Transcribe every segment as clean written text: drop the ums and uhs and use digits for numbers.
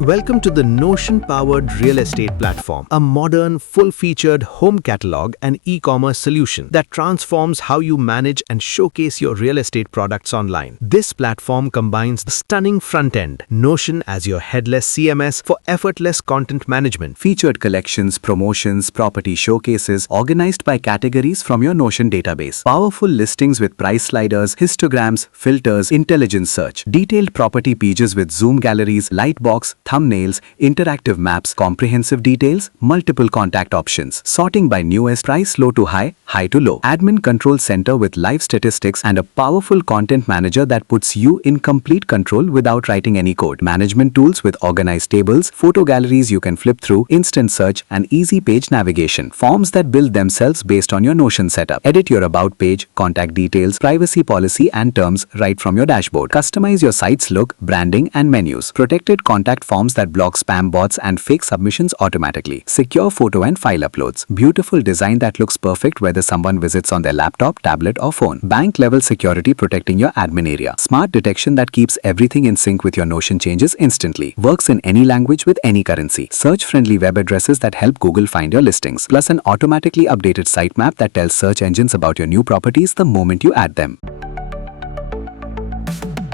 Welcome to the Notion-powered real estate platform, a modern, full-featured home catalog and e-commerce solution that transforms how you manage and showcase your real estate products online. This platform combines the stunning front-end, Notion as your headless CMS for effortless content management. Featured collections, promotions, property showcases organized by categories from your Notion database. Powerful listings with price sliders, histograms, filters, intelligent search. Detailed property pages with zoom galleries, lightbox, thumbnails, interactive maps, comprehensive details, multiple contact options. Sorting by newest price low to high, high to low. Admin control center with live statistics and a powerful content manager that puts you in complete control without writing any code. Management tools with organized tables, photo galleries you can flip through, instant search, and easy page navigation. Forms that build themselves based on your Notion setup. Edit your about page, contact details, privacy policy and terms right from your dashboard. Customize your site's look, branding and menus. Protected contact forms that block spam bots and fake submissions automatically. Secure photo and file uploads. Beautiful design that looks perfect whether someone visits on their laptop, tablet or phone. Bank level security protecting your admin area. Smart detection that keeps everything in sync with your Notion changes instantly. Works in any language with any currency. Search friendly web addresses that help Google find your listings. Plus an automatically updated sitemap that tells search engines about your new properties the moment you add them.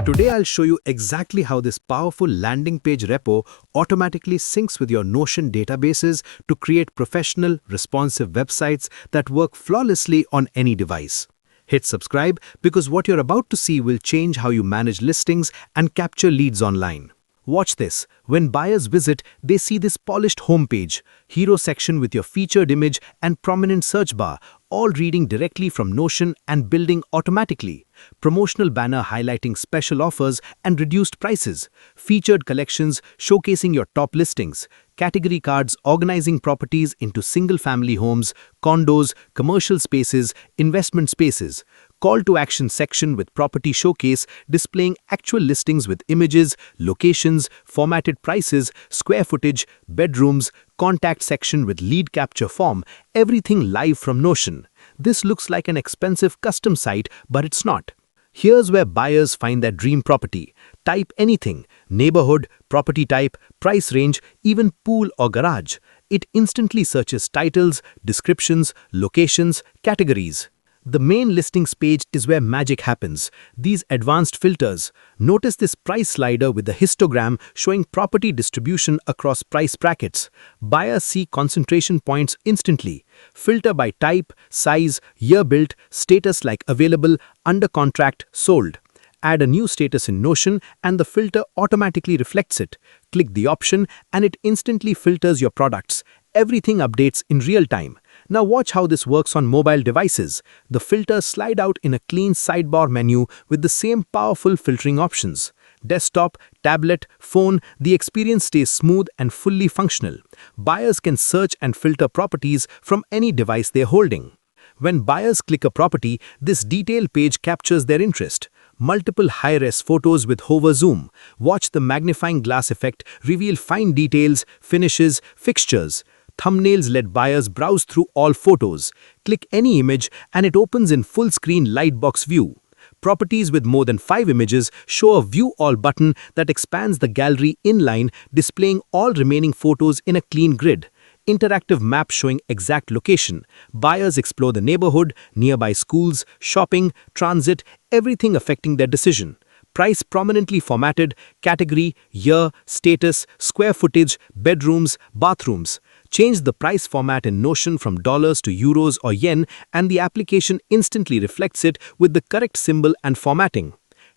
Today I'll show you exactly how this powerful landing page repo automatically syncs with your Notion databases to create professional, responsive websites that work flawlessly on any device. Hit subscribe because what you're about to see will change how you manage listings and capture leads online. Watch this. When buyers visit, they see this polished homepage, hero section with your featured image and prominent search bar, all reading directly from Notion and building automatically. Promotional banner highlighting special offers and reduced prices. Featured collections showcasing your top listings. Category cards organizing properties into single-family homes, condos, commercial spaces, investment spaces. Call to action section with property showcase displaying actual listings with images, locations, formatted prices, square footage, bedrooms, contact section with lead capture form, everything live from Notion. This looks like an expensive custom site, but it's not. Here's where buyers find their dream property. Type anything, neighborhood, property type, price range, even pool or garage. It instantly searches titles, descriptions, locations, categories. The main listings page is where magic happens. These advanced filters. Notice this price slider with the histogram showing property distribution across price brackets. Buyers see concentration points instantly. Filter by type, size, year built, status like available, under contract, sold. Add a new status in Notion and the filter automatically reflects it. Click the option and it instantly filters your products. Everything updates in real time. Now watch how this works on mobile devices. The filters slide out in a clean sidebar menu with the same powerful filtering options. Desktop, tablet, phone, the experience stays smooth and fully functional. Buyers can search and filter properties from any device they're holding. When buyers click a property, this detail page captures their interest. Multiple high-res photos with hover zoom. Watch the magnifying glass effect reveal fine details, finishes, fixtures. Thumbnails let buyers browse through all photos. Click any image and it opens in full-screen lightbox view. Properties with more than 5 images show a View All button that expands the gallery inline, displaying all remaining photos in a clean grid. Interactive map showing exact location. Buyers explore the neighborhood, nearby schools, shopping, transit, everything affecting their decision. Price prominently formatted, category, year, status, square footage, bedrooms, bathrooms. Change the price format in Notion from dollars to euros or yen and the application instantly reflects it with the correct symbol and formatting.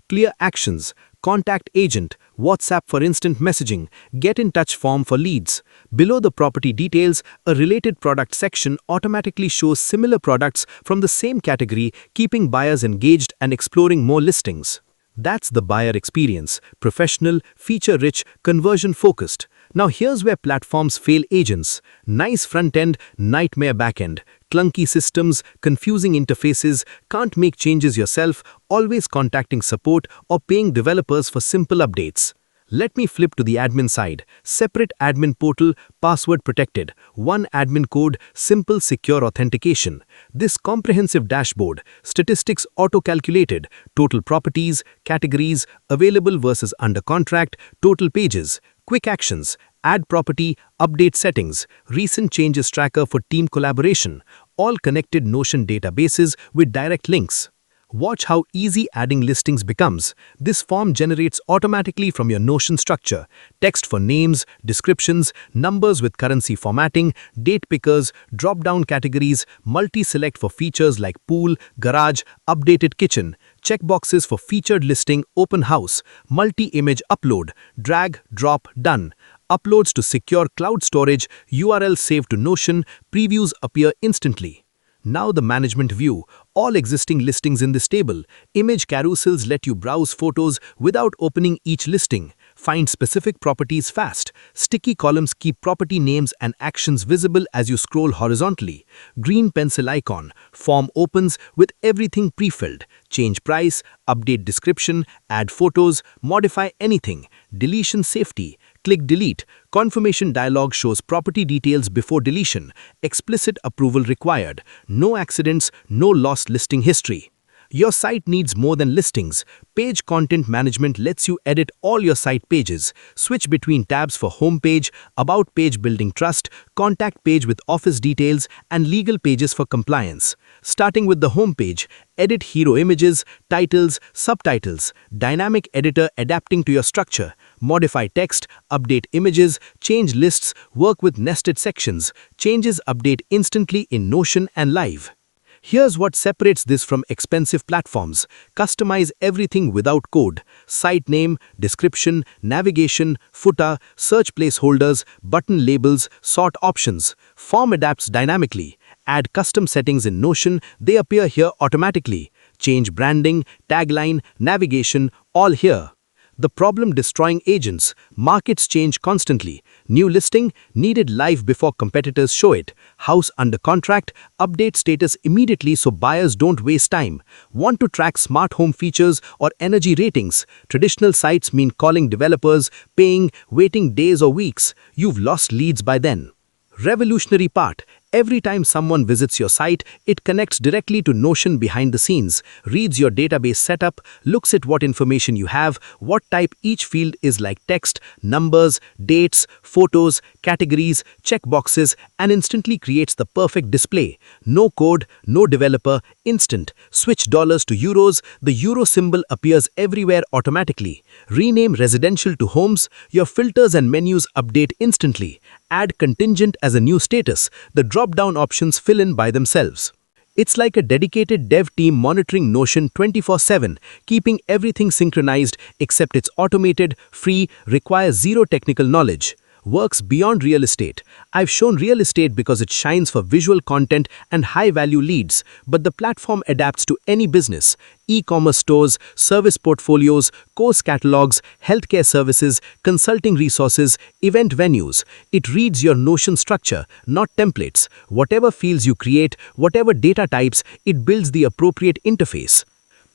Clear actions. Contact agent, WhatsApp for instant messaging, get in touch form for leads. Below the property details, a related product section automatically shows similar products from the same category, keeping buyers engaged and exploring more listings. That's the buyer experience, professional, feature-rich, conversion-focused. Now here's where platforms fail agents. Nice front-end, nightmare back-end. Clunky systems, confusing interfaces, can't make changes yourself, always contacting support or paying developers for simple updates. Let me flip to the admin side. Separate admin portal, password protected. One admin code, simple secure authentication. This comprehensive dashboard, statistics auto-calculated, total properties, categories, available versus under contract, total pages. Quick actions, add property, update settings, recent changes tracker for team collaboration, all connected Notion databases with direct links. Watch how easy adding listings becomes. This form generates automatically from your Notion structure. Text for names, descriptions, numbers with currency formatting, date pickers, drop-down categories, multi-select for features like pool, garage, updated kitchen, checkboxes for featured listing, open house, multi-image upload, drag, drop, done. Uploads to secure cloud storage, URL saved to Notion, previews appear instantly. Now the management view. All existing listings in this table. Image carousels let you browse photos without opening each listing. Find specific properties fast. Sticky columns keep property names and actions visible as you scroll horizontally. Green pencil icon. Form opens with everything pre-filled. Change price, update description, add photos, modify anything. Deletion safety. Click delete. Confirmation dialog shows property details before deletion. Explicit approval required. No accidents, no lost listing history. Your site needs more than listings. Page content management lets you edit all your site pages. Switch between tabs for home page, about page building trust, contact page with office details, and legal pages for compliance. Starting with the home page, edit hero images, titles, subtitles, dynamic editor adapting to your structure. Modify text, update images, change lists, work with nested sections. Changes update instantly in Notion and Live. Here's what separates this from expensive platforms. Customize everything without code. Site name, description, navigation, footer, search placeholders, button labels, sort options. Form adapts dynamically. Add custom settings in Notion, they appear here automatically. Change branding, tagline, navigation, all here. The problem destroying agents. Markets change constantly. New listing needed live before competitors show it. House under contract, update status immediately so buyers don't waste time. Want to track smart home features or energy ratings? Traditional sites mean calling developers, paying, waiting days or weeks. You've lost leads by then. Revolutionary part. Every time someone visits your site, it connects directly to Notion behind the scenes, reads your database setup, looks at what information you have, what type each field is like text, numbers, dates, photos, categories, checkboxes, and instantly creates the perfect display. No code, no developer, instant. Switch dollars to euros, the euro symbol appears everywhere automatically. Rename residential to homes, your filters and menus update instantly. Add contingent as a new status, the drop-down options fill in by themselves. It's like a dedicated dev team monitoring Notion 24/7, keeping everything synchronized except it's automated, free, requires zero technical knowledge. Works beyond real estate. I've shown real estate because it shines for visual content and high-value leads, but the platform adapts to any business. E-commerce stores, service portfolios, course catalogs, healthcare services, consulting resources, event venues. It reads your Notion structure, not templates. Whatever fields you create, whatever data types, it builds the appropriate interface.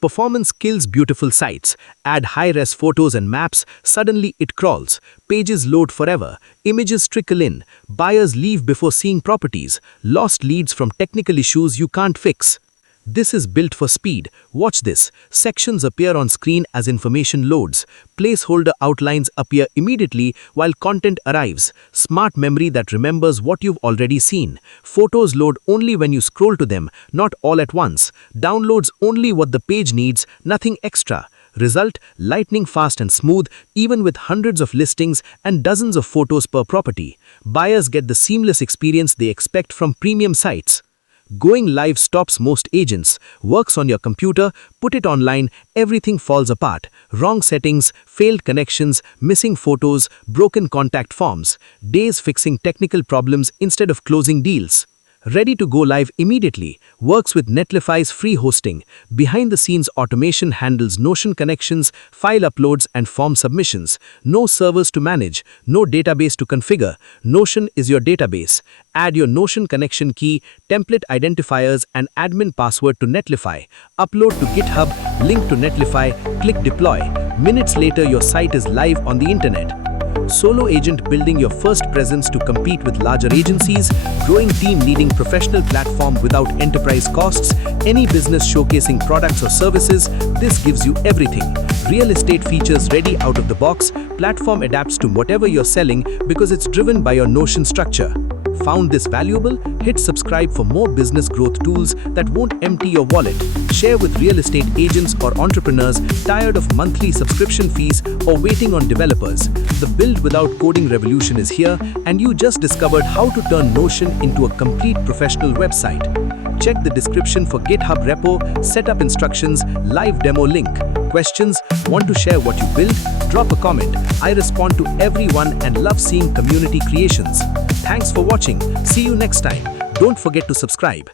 Performance kills beautiful sites. Add high-res photos and maps, suddenly it crawls. Pages load forever. Images trickle in. Buyers leave before seeing properties. Lost leads from technical issues you can't fix. This is built for speed. Watch this. Sections appear on screen as information loads. Placeholder outlines appear immediately while content arrives. Smart memory that remembers what you've already seen. Photos load only when you scroll to them, not all at once. Downloads only what the page needs, nothing extra. Result, lightning fast and smooth, even with hundreds of listings and dozens of photos per property. Buyers get the seamless experience they expect from premium sites. Going live stops most agents. Works on your computer, put it online, everything falls apart. Wrong settings, failed connections, missing photos, broken contact forms. Days fixing technical problems instead of closing deals. Ready to go live immediately. Works with Netlify's free hosting. Behind-the-scenes automation handles Notion connections, file uploads, and form submissions. No servers to manage. No database to configure. Notion is your database. Add your Notion connection key, template identifiers, and admin password to Netlify. Upload to GitHub, link to Netlify, click deploy. Minutes later, your site is live on the internet. Solo agent building your first presence to compete with larger agencies, growing team needing professional platform without enterprise costs, any business showcasing products or services, this gives you everything. real estate features ready out of the box, platform adapts to whatever you're selling because it's driven by your Notion structure. Found this valuable? Hit subscribe for more business growth tools that won't empty your wallet. Share with real estate agents or entrepreneurs tired of monthly subscription fees or waiting on developers. The Build Without Coding revolution is here, and you just discovered how to turn Notion into a complete professional website. Check the description for GitHub repo, setup instructions, live demo link. Questions? Want to share what you build? Drop a comment. I respond to everyone and love seeing community creations. Thanks for watching. See you next time. Don't forget to subscribe.